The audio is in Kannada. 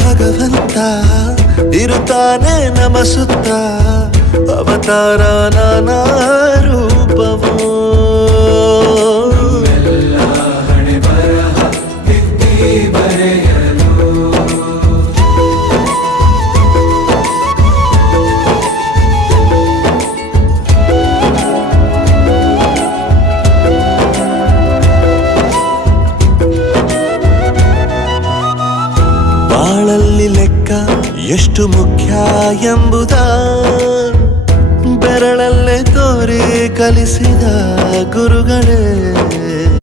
ಭಗವಂತ ಇರುತ್ತಾನೆ ನಮ ಸುತ್ತ ಅವತಾರ ನಾನಾ ರೂಪವೋ ಬಾಳಲ್ಲಿ ಲೆಕ್ಕ ಎಷ್ಟು ಮುಖ್ಯ ಎಂಬುದ ಬೆರಳಲ್ಲೇ ತೋರಿ ಕಲಿಸಿದ ಗುರುಗಳೇ